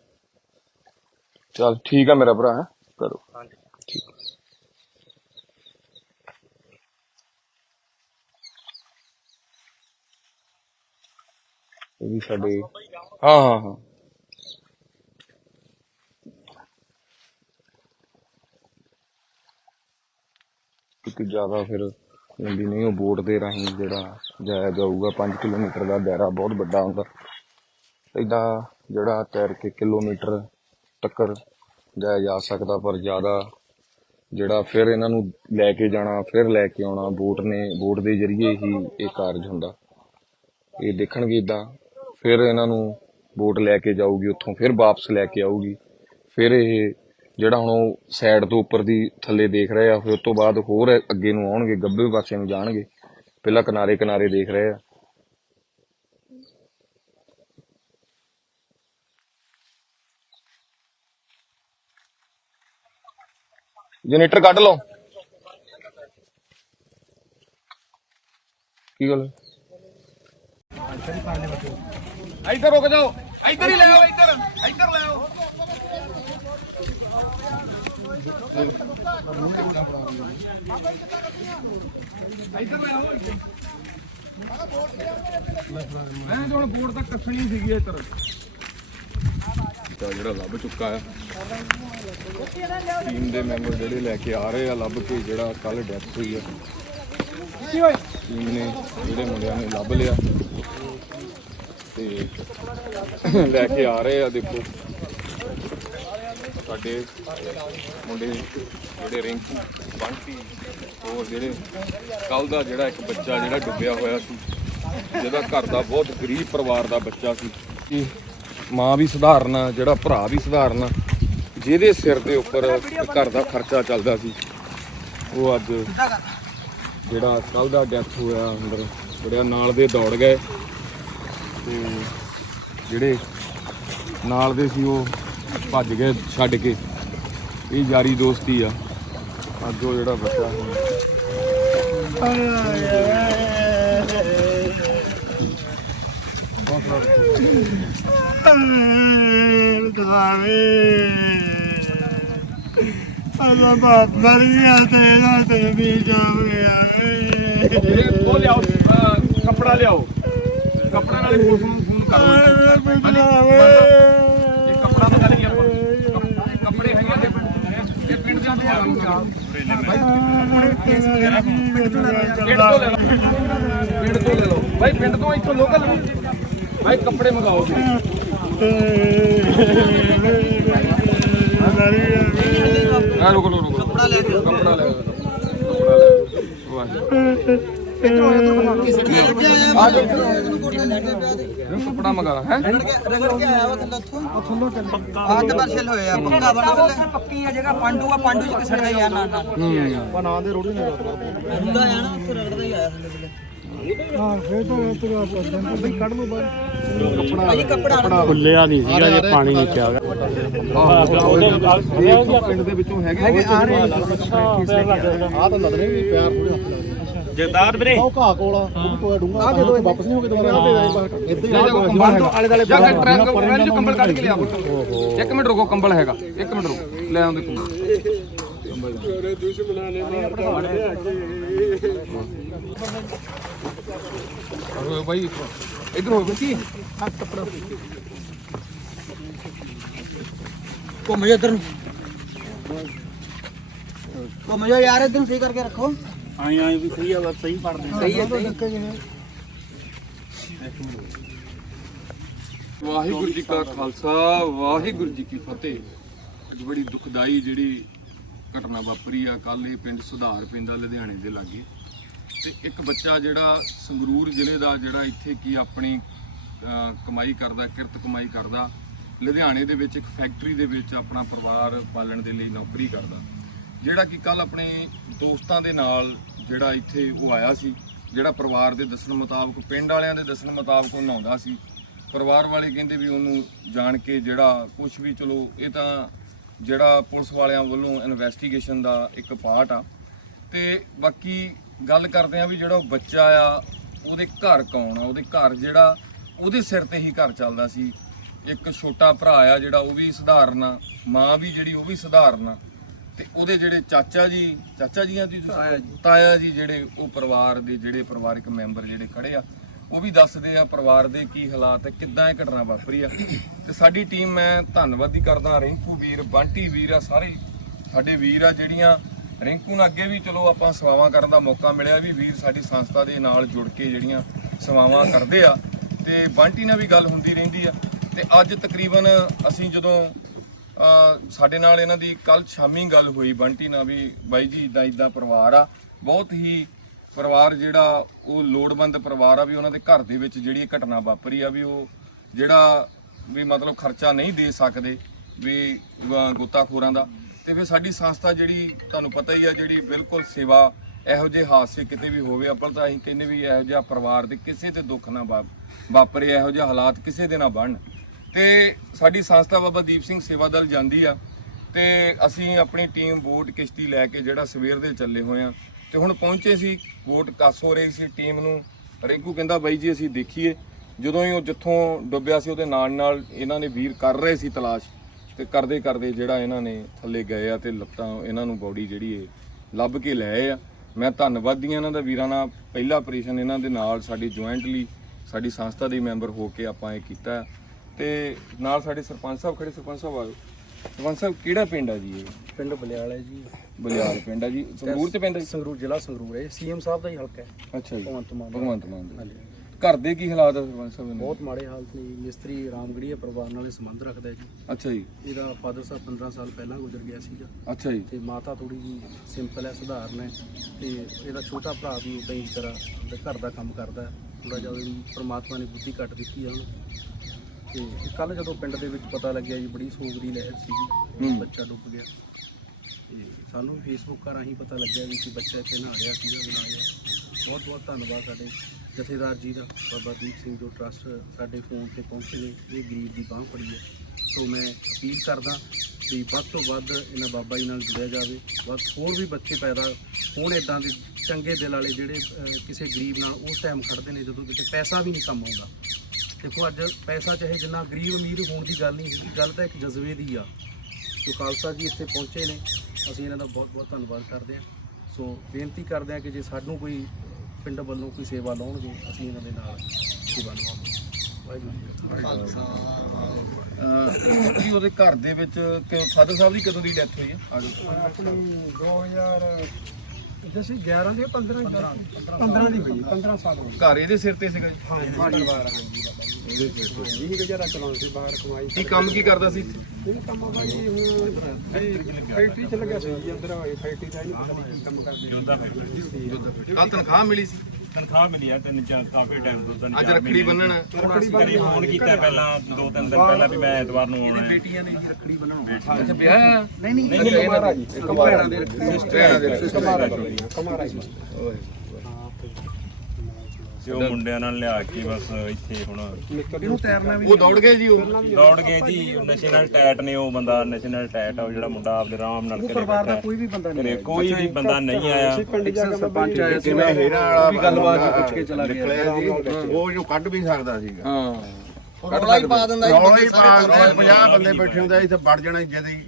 Speaker 6: ਚਲ ਠੀਕ ਆ ਮੇਰਾ ਭਰਾ ਹੈਂ, ਕਰੋ।
Speaker 5: ਹਾਂਜੀ।
Speaker 6: ਇਹ ਵੀ ਸਾਡੇ ਹਾਂ ਹਾਂ ਹਾਂ। ਕਿਉਂਕਿ ਜ਼ਿਆਦਾ ਫਿਰ ਲੰਬੀ ਨਹੀਂ, ਉਹ ਬੋਟ ਦੇ ਰਾਹੀਂ ਜਿਹੜਾ ਜਾਇਆ ਜਾਊਗਾ 5 ਕਿਲੋਮੀਟਰ ਦਾ ਦਾਇਰਾ ਬਹੁਤ ਵੱਡਾ ਹੁੰਦਾ। ਇਦਾਂ ਜਿਹੜਾ ਤੈਰ ਕੇ ਕਿਲੋਮੀਟਰ ਤੱਕਰ ਜਾਇਆ ਜਾ ਸਕਦਾ, ਪਰ ਜ਼ਿਆਦਾ ਜਿਹੜਾ ਫਿਰ ਇਹਨਾਂ ਨੂੰ ਲੈ ਕੇ ਜਾਣਾ, ਫਿਰ ਲੈ ਕੇ ਆਉਣਾ, ਬੋਟ ਨੇ, ਬੋਟ ਦੇ ਜ਼ਰੀਏ ਹੀ ਇਹ ਕਾਰਜ ਹੁੰਦਾ। ਇਹ ਦੇਖਣਗੇ ਇਦਾਂ ਫਿਰ ਇਹਨਾਂ ਨੂੰ ਵੋਟ ਲੈ ਕੇ ਜਾਊਗੀ ਉੱਥੋਂ, ਫਿਰ ਵਾਪਸ ਲੈ ਕੇ ਆਊਗੀ। ਫਿਰ ਇਹ ਜਿਹੜਾ ਹੁਣ ਉਹ ਸਾਈਡ ਤੋਂ ਉੱਪਰ ਦੀ ਥੱਲੇ ਦੇਖ ਰਹੇ ਆ, ਫਿਰ ਉਸ ਤੋਂ ਬਾਅਦ ਹੋਰ ਅੱਗੇ ਨੂੰ ਆਉਣਗੇ, ਗੱਬੇ ਪਾਸੇ ਨੂੰ ਜਾਣਗੇ। ਪਹਿਲਾਂ ਕਿਨਾਰੇ ਕਿਨਾਰੇ ਦੇਖ ਰਹੇ ਆ। ਜਨਰੇਟਰ ਕੱਢ ਲਓ। ਕੀ ਗੱਲ? ਇੱਧਰ ਰੁਕ ਜਾਓ। ਇੱਧਰ ਹੀ ਲੈ ਆਓ ਇੱਧਰ। ਇੱਧਰ ਲੈ ਆਓ। ਇੱਧਰ ਲੈ ਆਓ। ਮੈਂ ਤਾਂ ਹੁਣ ਬੋਰਡ ਤੱਕ ਕੱਸਣੀ ਸੀਗੀ ਇੱਧਰ। ਤਾਂ ਜਿਹੜਾ ਲੱਭ ਚੁੱਕਾ ਹੈ। ਟੀਮ ਦੇ ਮੈਂਬਰ ਜਿਹੜੇ ਲੈ ਕੇ ਆ ਰਹੇ ਆ ਲੱਭ ਕੇ ਜਿਹੜਾ ਕੱਲ ਡੈਥ ਹੋਈ ਆ। ਟੀਮ ਨੇ ਜਿਹੜੇ ਮੁੰਡਿਆਂ ਨੇ ਲੱਭ ਲਿਆ। ਤੇ ਲੈ ਕੇ ਆ ਰਹੇ ਆ ਦੇਖੋ। ਸਾਡੇ ਮੁੰਡੇ ਜਿਹੜੇ ਰਿੰਕੂ ਬੰਟੀ ਹੋਰ ਜਿਹੜੇ ਕੱਲ ਦਾ ਜਿਹੜਾ ਇੱਕ ਬੱਚਾ ਜਿਹੜਾ ਡੁੱਬਿਆ ਹੋਇਆ ਸੀ ਜਿਹਦਾ ਘਰ ਦਾ ਬਹੁਤ ਗਰੀਬ ਪਰਿਵਾਰ ਦਾ ਬੱਚਾ ਸੀ ਕਿ ਮਾਂ ਵੀ ਸਧਾਰਨ ਆ, ਜਿਹੜਾ ਭਰਾ ਵੀ ਸਧਾਰਨ ਆ, ਜਿਹਦੇ ਸਿਰ ਦੇ ਉੱਪਰ ਘਰ ਦਾ ਖਰਚਾ ਚੱਲਦਾ ਸੀ। ਉਹ ਅੱਜ ਜਿਹੜਾ ਕੱਲ ਦਾ ਡੈਥ ਹੋਇਆ ਅੰਦਰ ਜਿਹੜਾ ਨਾਲ ਦੇ ਦੌੜ ਗਏ। ਤੇ ਜਿਹੜੇ ਨਾਲ ਦੇ ਸੀ ਉਹ ਭੱਜ ਗਏ ਛੱਡ ਕੇ। ਇਹ ਯਾਰੀ ਦੋਸਤੀ ਆ। ਅੱਜ ਉਹ ਜਿਹੜਾ ਬੱਚਾ ਹੁਣ
Speaker 1: ਅਸਾਂ ਬਾਤ ਤੇ ਨਾ ਤੇ ਵੀ ਜਾਵੇ
Speaker 6: ਉਹ ਲਿਆਓ ਕੱਪੜਾ ਲਿਆਓ। ਕੱਪੜਾ ਨਾਲੇ ਪੁਲਿਸ ਨੂੰ ਫੋਨ ਕੱਪੜਾ ਤਾਂ ਕਰੀ ਆਪਾਂ ਕੱਪੜੇ ਹੈਗੇ ਤੇ ਪਿੰਡ ਇਹ ਪਿੰਡ ਜਾਂਦੇ ਆ ਪਿੰਡ ਤੋਂ ਲੈ ਲਓ ਪਿੰਡ ਤੋਂ ਲੈ ਲਓ। ਭਾਈ ਪਿੰਡ ਤੋਂ ਇੱਥੋਂ ਲੋਕਲ ਭਾਈ ਕੱਪੜੇ ਮੰਗਾਓ। ਆ ਰੁਕੋ ਰੁਕੋ ਰੁਕੋ। ਕੱਪੜਾ ਲੈ ਕੇ ਕੱਪੜਾ ਲੈ ਕੱਪੜਾ ਲੈ ਵਾਹ ਕੱਪੜਾ ਮੰਗਾ ਹੈ
Speaker 1: ਪੱਕਾ ਬਣਾ ਪੱਕੀ ਆ ਜਗ੍ਹਾ ਪਾਂਡੂ ਆ ਪਾਂਡੂ ਚ ਕਿਸੜਦਾ ਹੀ ਆ ਨਾਲ ਨਾਲ
Speaker 6: ਹੂੰ
Speaker 1: ਹੁੰਦਾ ਆ ਨਾ ਉੱਥੇ ਰਗੜਦਾ ਹੀ ਆਇਆ ਥੱਲੇ ਥੱਲੇ ਹਾਂ ਫੇਰ ਤਾਂ ਤੇਰਾ ਬਈ ਕੱਢ ਲੋ ਬਾਹਰ ਕੱਪੜਾ
Speaker 4: ਖੁੱਲਿਆ ਨਹੀਂ ਸੀਗਾ ਜੇ ਪਾਣੀ ਨੀਚੇ ਆ ਗਿਆ
Speaker 6: ਪਿੰਡ ਦੇ ਵਿੱਚੋਂ ਹੈਗੇ
Speaker 1: ਆ ਰਹੇ
Speaker 7: ਆ ਤਾਂ ਲੱਗ ਰਿਹਾ ਵੀ ਪਿਆਰ ਥੋੜੇ
Speaker 5: ਜਗਦਾਰ ਵੀਰੇ।
Speaker 7: ਉਹ ਘਾਹ ਕੋਲ ਆ ਉਹ ਵੀ ਟੋਇਆ ਡੂੰਗਾ ਆ ਜਦੋਂ ਵਾਪਸ ਨਹੀਂ ਹੋ ਕੇ ਦੁਬਾਰਾ ਆ ਦੇ ਇੱਥੇ
Speaker 6: ਜਾ। ਜਾ ਕੰਬਲ ਤੋਂ ਆਲੇ ਦਾਲੇ ਜਾ ਕੇ ਟਰੈਕ ਕੰਬਲ ਜੋ ਕੰਬਲ ਕੱਢ ਕੇ ਲਿਆ ਇੱਕ ਮਿੰਟ ਰੁਕੋ ਕੰਬਲ ਹੈਗਾ। ਇੱਕ ਮਿੰਟ ਰੁਕੋ। ਲੈ ਆਉਂਦੇ ਕੰਬਲ। ਆਹੋ ਭਾਈ ਇਧਰ ਹੋ ਬੱਚੀ
Speaker 1: ਘੁੰਮ ਜਾ ਇੱਧਰ ਨੂੰ। ਘੁੰਮ ਜਾ ਯਾਰ ਇੱਧਰ ਨੂੰ ਸਹੀ ਕਰਕੇ ਰੱਖੋ।
Speaker 4: ਆਈ ਆਈ ਵੀ ਸਹੀ ਆ ਬਸ ਸਹੀ ਪੜਦੇ
Speaker 1: ਸਹੀ ਸਹੀ।
Speaker 6: ਵਾਹਿਗੁਰੂ ਜੀ ਕਾ ਖਾਲਸਾ ਵਾਹਿਗੁਰੂ ਜੀ ਕੀ ਫਤਿਹ। ਬੜੀ ਦੁਖਦਾਈ ਜਿਹੜੀ ਘਟਨਾ ਵਾਪਰੀ ਆ ਕੱਲ ਇਹ ਪਿੰਡ ਸੁਧਾਰ ਪੈਂਦਾ ਲੁਧਿਆਣੇ ਦੇ ਲਾਗੇ। ਤੇ ਇੱਕ ਬੱਚਾ ਜਿਹੜਾ ਸੰਗਰੂਰ ਜ਼ਿਲ੍ਹੇ ਦਾ ਜਿਹੜਾ ਇੱਥੇ ਕੀ ਆਪਣੀ ਕਮਾਈ ਕਰਦਾ ਕਿਰਤ ਕਮਾਈ ਕਰਦਾ ਲੁਧਿਆਣੇ ਦੇ ਵਿੱਚ ਇੱਕ ਫੈਕਟਰੀ ਦੇ ਵਿੱਚ ਆਪਣਾ ਪਰਿਵਾਰ ਪਾਲਣ ਦੇ ਲਈ ਨੌਕਰੀ ਕਰਦਾ। ਜਿਹੜਾ ਕਿ ਕੱਲ ਆਪਣੇ ਦੋਸਤਾਂ ਦੇ ਨਾਲ ਜਿਹੜਾ ਇੱਥੇ ਉਹ ਆਇਆ ਸੀ, ਜਿਹੜਾ ਪਰਿਵਾਰ ਦੇ ਦੱਸਣ ਮੁਤਾਬਕ, ਪਿੰਡ ਵਾਲਿਆਂ ਦੇ ਦੱਸਣ ਮੁਤਾਬਕ ਉਹ ਨਹਾਉਂਦਾ ਸੀ। ਪਰਿਵਾਰ ਵਾਲੇ ਕਹਿੰਦੇ ਵੀ ਉਹਨੂੰ ਜਾਣ ਕੇ ਜਿਹੜਾ ਕੁਝ ਵੀ ਚਲੋ, ਇਹ ਤਾਂ ਜਿਹੜਾ ਪੁਲਿਸ ਵਾਲਿਆਂ ਵੱਲੋਂ ਇਨਵੈਸਟੀਗੇਸ਼ਨ ਦਾ ਇੱਕ ਪਾਰਟ ਆ। ਤੇ ਬਾਕੀ ਗੱਲ ਕਰਦੇ ਆ ਵੀ ਜਿਹੜਾ ਉਹ ਬੱਚਾ ਆ, ਉਹਦੇ ਘਰ ਕੌਣ ਆ? ਉਹਦੇ ਘਰ ਜਿਹੜਾ, ਉਹਦੇ ਸਿਰ ਤੇ ਹੀ ਘਰ ਚੱਲਦਾ ਸੀ। ਇੱਕ ਛੋਟਾ ਭਰਾ ਆ ਜਿਹੜਾ, ਉਹ ਵੀ ਸਧਾਰਨ ਆ। ਮਾਂ ਵੀ ਜਿਹੜੀ, ਉਹ ਵੀ ਸਧਾਰਨ ਆ। ਤੇ ਉਹਦੇ ਜਿਹੜੇ ਚਾਚਾ ਜੀ ਚਾਚਾ ਜੀਆਂ ਦੀ ਤਾਇਆ ਜੀ। ਜਿਹੜੇ ਉਹ ਪਰਿਵਾਰ ਦੇ ਜਿਹੜੇ ਪਰਿਵਾਰਕ ਮੈਂਬਰ ਜਿਹੜੇ ਖੜੇ ਆ ਉਹ ਵੀ ਦੱਸਦੇ ਆ ਪਰਿਵਾਰ ਦੇ ਕੀ ਹਾਲਾਤ ਹੈ ਕਿੱਦਾਂ ਇਹ ਘਟਨਾ ਵਾਪਰੀ ਆ। ਤੇ ਸਾਡੀ ਟੀਮ ਮੈਂ ਧੰਨਵਾਦੀ ਕਰਦਾ ਰਿੰਕੂ ਵੀਰ ਬੰਟੀ ਵੀਰ ਆ ਸਾਰੇ ਸਾਡੇ ਵੀਰ ਆ ਜਿਹੜੀਆਂ ਰਿੰਕੂ ਨਾਲ ਅੱਗੇ ਵੀ ਚਲੋ ਆਪਾਂ ਸੇਵਾਵਾਂ ਕਰਨ ਦਾ ਮੌਕਾ ਮਿਲਿਆ ਵੀ ਵੀਰ ਸਾਡੀ ਸੰਸਥਾ ਦੇ ਨਾਲ ਜੁੜ ਕੇ ਜਿਹੜੀਆਂ ਸੇਵਾਵਾਂ ਕਰਦੇ ਆ। ਤੇ ਬੰਟੀ ਨਾਲ ਵੀ ਗੱਲ ਹੁੰਦੀ ਰਹਿੰਦੀ ਆ। ਤੇ ਅੱਜ ਤਕਰੀਬਨ ਅਸੀਂ ਜਦੋਂ ਸਾਡੇ ਨਾਲ ਇਹਨਾਂ ਦੀ ਕੱਲ ਸ਼ਾਮੀ ਗੱਲ ਹੋਈ, ਬੰਟੀ ਨਾਲ ਵੀ, ਬਾਈ ਜੀ ਇਦਾਂ ਇਦਾਂ ਪਰਿਵਾਰ ਆ। ਬਹੁਤ ਹੀ ਪਰਿਵਾਰ ਜਿਹੜਾ, ਉਹ ਲੋੜਵੰਦ ਪਰਿਵਾਰ ਆ ਵੀ ਉਹਨਾਂ ਦੇ ਘਰ ਦੇ ਵਿੱਚ ਜਿਹੜੀ ਇਹ ਘਟਨਾ ਵਾਪਰੀ ਆ ਵੀ ਉਹ ਜਿਹੜਾ ਵੀ ਮਤਲਬ ਖਰਚਾ ਨਹੀਂ ਦੇ ਸਕਦੇ ਵੀ ਗੁੱਤਾਖੋਰਾਂ ਦਾ। ਤੇ ਫਿਰ ਸਾਡੀ ਸੰਸਥਾ ਜਿਹੜੀ ਤੁਹਾਨੂੰ ਪਤਾ ਹੀ ਆ, ਜਿਹੜੀ ਬਿਲਕੁਲ ਸੇਵਾ ਇਹੋ ਜਿਹੇ ਹਾਦਸੇ ਕਿਤੇ ਵੀ ਹੋਵੇ, ਆਪਾਂ ਤਾਂ ਅਸੀਂ ਕਹਿੰਦੇ ਵੀ ਇਹੋ ਜਿਹਾ ਪਰਿਵਾਰ ਦੇ ਕਿਸੇ ਤੇ ਦੁੱਖ ਨਾ ਵਾ- ਵਾਪਰੇ, ਇਹੋ ਜਿਹੇ ਹਾਲਾਤ ਕਿਸੇ ਦੇ ਨਾ ਬਣਨ। ਤੇ ਸਾਡੀ ਸੰਸਥਾ ਬਾਬਾ ਦੀਪ ਸਿੰਘ ਸੇਵਾ ਦਲ ਜਾਂਦੀ ਆ ਤੇ ਅਸੀਂ ਆਪਣੀ ਟੀਮ ਵੋਟ ਕਿਸ਼ਤੀ ਲੈ ਕੇ ਜਿਹੜਾ ਸਵੇਰ ਦੇ ਚੱਲੇ ਹੋਏ ਆ ਤੇ ਹੁਣ ਪਹੁੰਚੇ ਸੀ, ਵੋਟ ਕੱਸ ਹੋ ਰਹੀ ਸੀ ਟੀਮ ਨੂੰ। ਰਿੰਕੂ ਕਹਿੰਦਾ, ਬਾਈ ਜੀ, ਅਸੀਂ ਦੇਖੀਏ। ਜਦੋਂ ਹੀ ਉਹ ਜਿੱਥੋਂ ਡੁੱਬਿਆ ਸੀ, ਉਹਦੇ ਨਾਲ ਨਾਲ ਇਹਨਾਂ ਨੇ ਵੀਰ ਕਰ ਰਹੇ ਸੀ ਤਲਾਸ਼ ਤੇ ਕਰਦੇ ਕਰਦੇ ਜਿਹੜਾ ਇਹਨਾਂ ਨੇ ਥੱਲੇ ਗਏ ਆ ਤੇ ਲੱਤਾਂ ਇਹਨਾਂ ਨੂੰ ਬੋਡੀ ਜਿਹੜੀ ਹੈ ਲੱਭ ਕੇ ਲੈ ਆ। ਮੈਂ ਧੰਨਵਾਦੀ ਹਾਂ ਇਹਨਾਂ ਦਾ ਵੀਰਾਂ ਨਾਲ। ਪਹਿਲਾ ਆਪਰੇਸ਼ਨ ਇਹਨਾਂ ਦੇ ਨਾਲ ਸਾਡੀ ਜੁਆਇੰਟਲੀ ਸਾਡੀ ਸੰਸਥਾ ਦੇ ਮੈਂਬਰ ਹੋ ਕੇ ਆਪਾਂ ਇਹ ਕੀਤਾ। ਹੈ। ਤੇ ਨਾਲ ਸਾਡੇ ਸਰਪੰਚ ਸਾਹਿਬ ਖੜੇ ਸਰਪੰਚ ਸਾਹਿਬ ਆਇਓ ਸਰਪੰਚ ਸਾਹਿਬ ਕਿਹੜਾ ਪਿੰਡ ਆ ਜੀ ਇਹ?
Speaker 1: ਪਿੰਡ ਬਲਿਆਲ ਹੈ ਜੀ।
Speaker 6: ਬਲਿਆਲ ਪਿੰਡ ਆ ਜੀ। ਸੰਗਰੂਰ ਤੇ ਪਿੰਡ ਆ ਜੀ?
Speaker 1: ਸੰਗਰੂਰ ਜ਼ਿਲ੍ਹਾ ਸੰਗਰੂਰ ਹੈ। ਸੀਐਮ ਸਾਹਿਬ ਦਾ ਹੀ ਹਲਕਾ ਹੈ।
Speaker 6: ਅੱਛਾ ਜੀ।
Speaker 1: ਭਗਵੰਤ ਮਾਨ।
Speaker 6: ਭਗਵੰਤ ਮਾਨ ਦੇ।
Speaker 1: ਹਾਂਜੀ।
Speaker 6: ਘਰ ਦੇ ਕੀ ਹਾਲਾਤ ਆ ਸਰਪੰਚ ਸਾਹਿਬ ਦੇ
Speaker 1: ਬਹੁਤ ਮਾੜੇ ਹਾਲਤ ਨੇ ਜੀ। ਮਿਸਤਰੀ ਰਾਮਗੜੀਆ ਪਰਿਵਾਰ ਨਾਲ ਇਹ ਸੰਬੰਧ ਰੱਖਦਾ ਹੈ ਜੀ।
Speaker 6: ਅੱਛਾ ਜੀ।
Speaker 1: ਇਹਦਾ ਫਾਦਰ ਸਾਹਿਬ 15 ਸਾਲ ਪਹਿਲਾਂ ਗੁਜ਼ਰ ਗਿਆ ਸੀਗਾ।
Speaker 6: ਅੱਛਾ ਜੀ।
Speaker 1: ਤੇ ਮਾਤਾ ਥੋੜੀ ਜੀ ਸਿੰਪਲ ਹੈ ਸਧਾਰਨ ਹੈ। ਤੇ ਇਹਦਾ ਛੋਟਾ ਭਰਾ ਵੀ ਉਦਾਂ ਹੀ ਤਰ੍ਹਾਂ ਘਰ ਦਾ ਕੰਮ ਕਰਦਾ ਹੈ। ਥੋੜਾ ਜਿਹਾ ਉਹਦੀ ਪ੍ਰਮਾਤਮਾ ਨੇ ਬੁੱਧੀ ਕੱਟ ਦਿੱਤੀ ਆ ਉਹਨੂੰ। ਤੇ ਕੱਲ ਜਦੋਂ ਪਿੰਡ ਦੇ ਵਿੱਚ ਪਤਾ ਲੱਗਿਆ ਜੀ ਬੜੀ ਸੋਗ ਦੀ ਲਹਿਰ ਸੀਗੀ
Speaker 6: ਹੂੰ।
Speaker 1: ਬੱਚਾ ਡੁੱਬ ਗਿਆ। ਤੇ ਸਾਨੂੰ ਫੇਸਬੁੱਕ ਰਾਹੀਂ ਪਤਾ ਲੱਗਿਆ ਵੀ ਕਿ ਬੱਚਾ ਇੱਥੇ ਨਹਾ ਰਿਹਾ ਸੀਗਾ ਬਣਾ ਗਿਆ ਬਹੁਤ ਬਹੁਤ ਧੰਨਵਾਦ ਸਾਡੇ ਜਥੇਦਾਰ ਜੀ ਦਾ ਬਾਬਾ ਦੀਪ ਸਿੰਘ ਜੋ ਟਰਸਟ ਸਾਡੇ ਫੋਨ ਤੇ ਪਹੁੰਚੇ ਨੇ ਇਹ ਗਰੀਬ ਦੀ ਬਾਹ ਫੜੀ ਹੈ। ਸੋ ਮੈਂ ਅਪੀਲ ਕਰਦਾ ਵੀ ਵੱਧ ਤੋਂ ਵੱਧ ਇਹਨਾਂ ਬਾਬਾ ਜੀ ਨਾਲ ਜੁੜਿਆ ਜਾਵੇ। ਵੱਧ ਹੋਰ ਵੀ ਬੱਚੇ ਪੈਦਾ ਹੋਣ ਇਦਾਂ ਦੇ ਚੰਗੇ ਦਿਲ ਵਾਲੇ ਜਿਹੜੇ ਅਹ, ਕਿਸੇ ਗਰੀਬ ਨਾਲ ਉਸ ਟਾਈਮ ਖੜਦੇ ਨੇ ਜਦੋਂ ਕਿਤੇ ਪੈਸਾ ਵੀ ਨਹੀਂ ਕੰਮ ਆਉਂਦਾ। ਦੇਖੋ ਅੱਜ ਪੈਸਾ ਚਾਹੇ ਜਿੰਨਾ ਗਰੀਬ ਅਮੀਰ ਹੋਣ ਦੀ ਗੱਲ ਨਹੀਂ ਹੈਗੀ ਗੱਲ ਤਾਂ ਇੱਕ ਜਜ਼ਬੇ ਦੀ ਆ। ਸੋ ਖਾਲਸਾ ਜੀ ਇੱਥੇ ਪਹੁੰਚੇ ਨੇ। ਅਸੀਂ ਇਹਨਾਂ ਦਾ ਬਹੁਤ ਬਹੁਤ ਧੰਨਵਾਦ ਕਰਦੇ ਹਾਂ। ਸੋ ਬੇਨਤੀ ਕਰਦੇ ਹਾਂ ਕਿ ਜੇ ਸਾਨੂੰ ਕੋਈ ਪਿੰਡ ਵੱਲੋਂ ਕੋਈ ਸੇਵਾ ਲਾਉਣਗੇ ਅਸੀਂ ਇਹਨਾਂ ਦੇ ਨਾਲ ਸੇਵਾ ਲਵਾਂਗੇ ਵਾਹਿਗੁਰੂ ਜੀ
Speaker 6: ਅਹ ਜੀ ਉਹਦੇ ਘਰ ਦੇ ਵਿੱਚ ਕਿ ਫਾਦਰ ਸਾਹਿਬ ਦੀ ਕਦੋਂ ਦੀ ਡੈਥ ਹੋਈ ਹੈ?
Speaker 1: ਆਪਣੀ 2000 ਜੈਸੇ 11 ਦੇ 15 15 ਦੀ ਹੋਈ 15 ਸਾਲ ਹੋ
Speaker 6: ਘਰ ਇਹਦੇ ਸਿਰ ਤੇ ਸੀਗਾ ਜੀ।
Speaker 1: ਹਾਂ ਪਰਿਵਾਰ ਹਾਂਜੀ
Speaker 6: ਇਹਦੇ ਸਿਰ ਤੇ।
Speaker 1: ਜੀ ਗੁਜ਼ਾਰਾ ਚਲਾਉਂਦੇ ਸੀ ਬਾਹਰ ਕਮਾਈ
Speaker 6: ਕੀ ਕੰਮ ਕੀ ਕਰਦਾ ਸੀ ਇੱਥੇ?
Speaker 1: ਇਹ ਕੰਮ ਬਾਬਾ ਜੀ ਹੁਣ ਫੈਕਟਰੀ ਚ ਲੱਗਿਆ ਸੀ ਜੀ ਅੰਦਰ ਫੈਕਟਰੀ ਦਾ ਨਹੀਂ ਪਤਾ ਨਹੀਂ ਕੀ ਕੰਮ ਕਰਦੇ
Speaker 4: ਜੋਦਾ ਫੈਕਟਰੀ
Speaker 6: ਕੱਲ ਤਨਖਾਹ ਮਿਲੀ ਸੀ।
Speaker 4: ਤਨਖਾਹ ਮਿਲੀ ਆ ਤਿੰਨ ਚਾਰ ਕਾਫੀ ਟਾਈਮ ਤੋਂ ਤਿੰਨ
Speaker 6: ਅੱਜ
Speaker 4: ਚਾਰ
Speaker 6: ਰੱਖੜੀ ਬੰਨਣ।
Speaker 4: ਕਰੀ ਫੋਨ ਕੀਤਾ ਪਹਿਲਾਂ ਦੋ ਤਿੰਨ ਦਿਨ ਪਹਿਲਾਂ ਵੀ ਮੈਂ ਐਤਵਾਰ ਨੂੰ ਆਉਣਾ ਹੈ।
Speaker 1: ਬੇਟੀਆਂ ਨੇ ਜੀ ਰੱਖੜੀ ਬਣਾਉਣਾ
Speaker 6: ਅੱਛਾ ਵਿਆਹ ਆ
Speaker 1: ਨਹੀਂ ਨਹੀਂ ਨਹੀਂ ਮਹਾਰਾਜ ਜੀ ਭੈਣਾਂ ਦੇ
Speaker 6: ਭੈਣਾਂ ਦੇ
Speaker 1: ਕਮਾਰਾ ਜੀ ਕਮਾਰਾ ਜੀ
Speaker 4: ਤੇ ਉਹ ਮੁੰਡਿਆਂ ਨਾਲ ਲਿਆ ਕੇ ਬਸ ਇੱਥੇ ਹੁਣ
Speaker 1: ਇਹਨੂੰ ਤੈਰਨਾ ਵੀ
Speaker 6: ਉਹ ਦੌੜ ਗਏ ਜੀ ਉਹ?
Speaker 4: ਦੌੜ ਗਏ ਜੀ ਨੈਸ਼ਨਲ ਟੈਟ ਨੇ ਉਹ ਬੰਦਾ ਨੈਸ਼ਨਲ ਟੈਟ ਆ ਉਹ ਜਿਹੜਾ ਮੁੰਡਾ ਆਪਦੇ ਆਰਾਮ ਨਾਲ ਕਰੇ
Speaker 1: ਪਰਿਵਾਰ ਦਾ ਕੋਈ ਵੀ ਬੰਦਾ ਨਹੀਂ
Speaker 4: ਕੋਈ ਵੀ ਬੰਦਾ ਨਹੀਂ ਆਇਆ।
Speaker 1: ਪਿੰਡ ਜਾ ਕੇ ਸਰਪੰਚ ਆਇਆ ਸੀ
Speaker 7: ਜਿਵੇਂ ਹੀਰਾ ਵਾਲਾ
Speaker 1: ਵੀ ਗੱਲਬਾਤ ਜੀ ਪੁੱਛ ਕੇ ਚਲਾ ਗਿਆ।
Speaker 7: ਜੀ। ਉਹ ਇਹਨੂੰ ਕੱਢ ਵੀ ਸਕਦਾ ਸੀਗਾ।
Speaker 6: ਹਾਂ।
Speaker 5: ਰੌਲਾ ਹੀ ਪਾ ਦਿੰਦਾ
Speaker 7: ਰੌਲਾ ਹੀ ਪਾ 50 ਬੰਦੇ ਬੈਠੇ ਹੁੰਦੇ ਇੱਥੇ ਵੜ ਜਾਣਾ ਜਦੇ ਹੀ।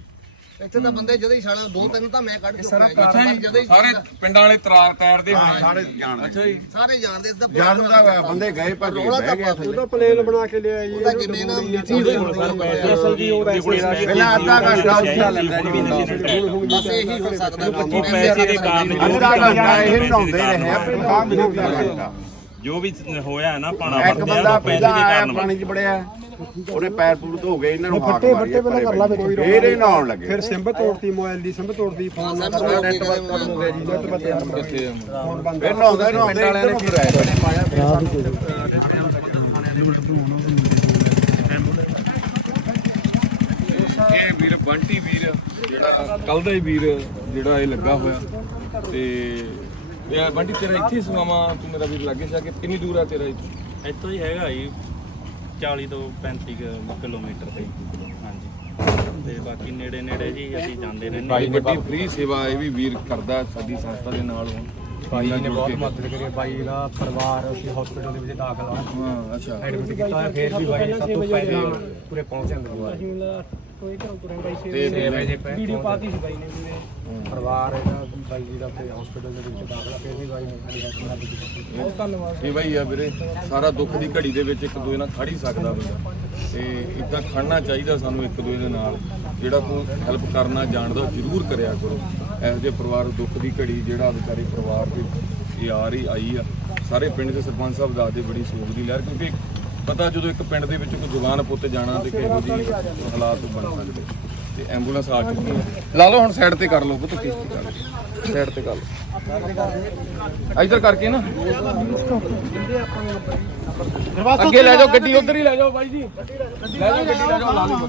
Speaker 5: ਇੱਥੇ ਤਾਂ ਬੰਦੇ ਜਦੋਂ ਹੀ ਸਾਲਾ ਦੋ ਤਿੰਨ ਤਾਂ ਮੈਂ ਕੱਢ ਚੁੱਕਿਆ ਜੀ। ਜਦੋਂ ਹੀ
Speaker 6: ਸਾਰੇ ਪਿੰਡਾਂ ਵਾਲੇ ਤਰਾਰ ਤੈਰਦੇ ਹੋਣੇ
Speaker 7: ਸਾਰੇ ਜਾਣਦੇ।
Speaker 6: ਅੱਛਾ ਜੀ।
Speaker 5: ਸਾਰੇ ਜਾਣਦੇ ਇਸ ਦਾ
Speaker 7: ਜਦ ਦਾ ਬੰਦੇ ਗਏ ਭੱਜੇ ਬਹਿ ਗਏ।
Speaker 1: ਉਹਦਾ ਪਲੇਨ ਬਣਾ ਕੇ ਲਿਆ ਜੀ
Speaker 5: ਉਹਦਾ ਜਿੰਨੇ ਨਾ ਮਿੱਟੀ ਦੇ ਹੁੰਦੇ
Speaker 1: ਅਸਲ ਜੀ ਉਹ
Speaker 7: ਪਹਿਲਾਂ ਅੱਧਾ ਘੰਟਾ ਉੱਥੇ
Speaker 1: ਲੈਂਦਾ ਜੀ।
Speaker 5: ਬਸ ਇਹੀ ਹੋ ਸਕਦਾ
Speaker 4: ਉਹ ਪੈਸੇ ਦੇ ਕਾਰਨ
Speaker 7: ਅੱਧਾ ਘੰਟਾ ਇਹ ਨਹਾਉਂਦੇ ਰਹੇ ਆਪੇ ਖਾ ਮਿਲੂਗਾ ਘੰਟਾ
Speaker 4: ਜੋ ਵੀ ਹੋਇਆ ਹੈ ਨਾ ਪਾਣਾ ਵਰਤਿਆ ਪੈਸੇ ਦੇ ਕਾਰਨ
Speaker 7: ਪਾਣੀ 'ਚ ਬੜਿਆ ਉਹਨੇ ਪੈਰ ਪੂਰ ਧੋ ਗਏ ਇਹਨਾਂ ਨੂੰ ਹਾਕ ਮਾਰੀ ਫੇਰ ਇਹ ਨਹਾਉਣ ਲੱਗੇ।
Speaker 1: ਫਿਰ ਸਿੰਬ ਤੋੜਤੀ ਮੋਬਾਈਲ ਦੀ ਸਿੰਬ ਤੋੜਤੀ ਫੋਨ ਨੈਟਵਰਕ ਖਤਮ ਹੋ ਗਿਆ ਜੀ ਨੈਟਵਰਕ
Speaker 6: ਕਿੱਥੇ ਆ?
Speaker 1: ਫੋਨ ਬੰਦ
Speaker 7: ਫਿਰ ਨਹਾਉਂਦੇ ਨਹਾਉਂਦੇ ਇੱਧਰ ਨੂੰ ਫਿਰ ਆਏ
Speaker 6: ਇਹ ਵੀਰ ਬੰਟੀ ਵੀਰ ਜਿਹੜਾ ਕੱਲ ਦਾ ਹੀ ਵੀਰ ਜਿਹੜਾ ਇਹ ਲੱਗਾ ਹੋਇਆ। ਤੇ ਇਹ ਬੰਟੀ ਤੇਰਾ ਇੱਥੇ ਸੁਣਾਵਾ ਤੂੰ ਮੇਰਾ ਵੀਰ ਲੱਗੇ ਜਾ ਕੇ ਕਿੰਨੀ ਦੂਰ ਆ ਤੇਰਾ ਇੱਥੇ?
Speaker 8: ਇੱਥੋਂ ਹੀ ਹੈਗਾ ਜੀ। 40 ਤੋਂ 35 ਕੁ ਕਿਲੋਮੀਟਰ ਤੇ। ਹਾਂਜੀ। ਤੇ ਬਾਕੀ ਨੇੜੇ ਨੇੜੇ ਜੀ ਅਸੀਂ ਜਾਂਦੇ ਰਹਿੰਦੇ
Speaker 6: ਬਾਈ ਵੱਡੀ ਫ੍ਰੀ ਸੇਵਾ ਇਹ ਵੀ ਵੀਰ ਕਰਦਾ ਸਾਡੀ ਸੰਸਥਾ ਦੇ ਨਾਲ। ਹੁਣ
Speaker 1: ਭਾਈ ਨੇ ਬਹੁਤ ਮਦਦ ਕਰੀ ਹੈ। ਬਾਈ ਦਾ ਪਰਿਵਾਰ ਅਸੀਂ ਹਸਪੀਟਲ ਦੇ ਵਿੱਚ ਦਾਖਲ ਆ
Speaker 6: ਹਾਂ ਅੱਛਾ।
Speaker 1: ਐਡਮਿਟ ਕੀਤਾ ਹੋਇਆ ਫੇਰ ਵੀ ਬਾਈ ਨੇ ਸਭ ਤੋਂ ਪਹਿਲੇ ਪੂਰੇ ਪਹੁੰਚ ਜਾਂਦੇ ਦੁਆਰਾ
Speaker 6: ਤੇ
Speaker 1: ਵੀਡੀਓ ਪਾਤੀ ਸੀ ਬਾਈ ਨੇ ਵੀ ਪਰਿਵਾਰ ਇਹਦਾ ਬਾਈ ਜੀ ਦਾ ਤੇ ਹਸਪੀਟਲ ਦੇ ਵਿੱਚ ਦਾਖਲ ਆ ਵੀ ਬਾਈ ਨੇ ਸਾਡੀ ਹੈਲਪ ਮਦਦ ਕੀਤੀ ਬਹੁਤ ਧੰਨਵਾਦ।
Speaker 6: ਇਹ ਬਾਈ ਆ ਵੀਰੇ, ਸਾਰਾ ਦੁੱਖ ਦੀ ਘੜੀ ਦੇ ਵਿੱਚ ਇੱਕ ਦੂਜੇ ਨਾਲ ਖੜ ਸਕਦਾ ਬੰਦਾ। ਤੇ ਇਦਾਂ ਖੜਨਾ ਚਾਹੀਦਾ ਸਾਨੂੰ ਇੱਕ ਦੂਜੇ ਦੇ ਨਾਲ। ਜਿਹੜਾ ਕੋਈ ਹੈਲਪ ਕਰਨਾ ਜਾਣਦਾ ਜ਼ਰੂਰ ਕਰਿਆ ਕਰੋ। ਇਹੋ ਜਿਹੇ ਪਰਿਵਾਰ ਦੁੱਖ ਦੀ ਘੜੀ, ਜਿਹੜਾ ਵਿਚਾਰੇ ਪਰਿਵਾਰ ਦੇ ਇਹ ਆ ਰਹੀ ਆਈ ਆ। ਸਾਰੇ ਪਿੰਡ ਦੇ ਸਰਪੰਚ ਸਾਹਿਬ ਦੱਸਦੇ ਬੜੀ ਸੋਗ ਦੀ ਲਹਿਰ, ਕਿਉਂਕਿ ਪਤਾ ਜਦੋਂ ਇੱਕ ਪਿੰਡ ਦੇ ਵਿੱਚ ਕੋਈ ਜਵਾਨ ਪੁੱਤ ਜਾਣਾ ਤੇ ਕਿਹੋ ਜਿਹੀ ਹਾਲਾਤ ਬਣ ਸਕਦੇ। ਤੇ ਐਂਬੂਲੈਂਸ ਆ ਚੁੱਕੀ ਹੈ। ਲਾ ਲਓ ਹੁਣ ਸਾਈਡ ਤੇ ਕਰ ਲਓ ਪੁੱਤ ਕਿਸ਼ਤੀ ਕਰ ਸਾਈਡ ਤੇ ਕਰ ਲਓ। ਇੱਧਰ ਕਰਕੇ ਨਾ। ਅੱਗੇ ਲੈ ਜਾਓ, ਗੱਡੀ ਉਧਰ ਹੀ ਲੈ ਜਾਓ ਬਾਈ ਜੀ। ਲੈ ਜਾਓ, ਗੱਡੀ ਲੈ ਜਾਓ, ਲਾ ਲਓ।